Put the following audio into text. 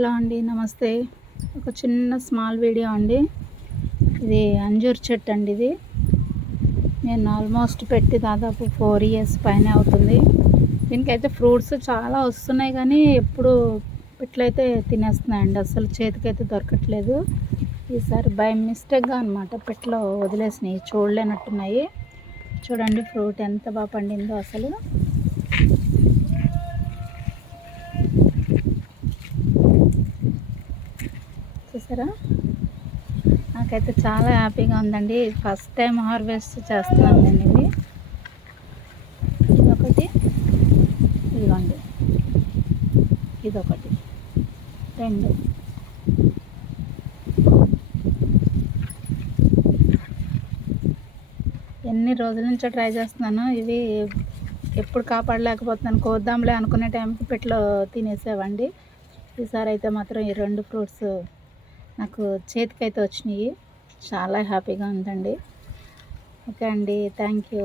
Hello అండి, నమస్తే. ఒక చిన్న స్మాల్ వీడియో అండి. ఇది అంజూర్ చెట్టు అండి. ఇది నేను ఆల్మోస్ట్ పెట్టి దాదాపు 4 ఇయర్స్ పైన అవుతుంది. దీనికైతే ఫ్రూట్స్ చాలా వస్తున్నాయి, కానీ ఎప్పుడు పిట్లయితే తినేస్తున్నాయండి. అసలు చేతికైతే దొరకట్లేదు. ఈసారి బై మిస్టేక్గా అనమాట పిట్లో వదిలేసినాయి, చూడలేనట్టున్నాయి. చూడండి ఫ్రూట్ ఎంత బాగా పండిందో అసలు. చూసారా, నాకైతే చాలా హ్యాపీగా ఉందండి. ఫస్ట్ టైం హార్వెస్ట్ చేస్తున్నాను నేను. ఇదొకటి, ఇదిగోండి, ఇదొకటి, 2. ఎన్ని రోజుల నుంచో ట్రై చేస్తున్నాను. ఇవి ఎప్పుడు కాపాడలేకపోతున్నాను. కోద్దాంలే అనుకునే టైంకి పెట్లో తినేసేవండి. ఈసారి అయితే మాత్రం ఈ 2 ఫ్రూట్స్ నాకు చేతికైతే వచ్చినాయి. చాలా హ్యాపీగా ఉందండి. ఓకే అండి, థ్యాంక్ యూ.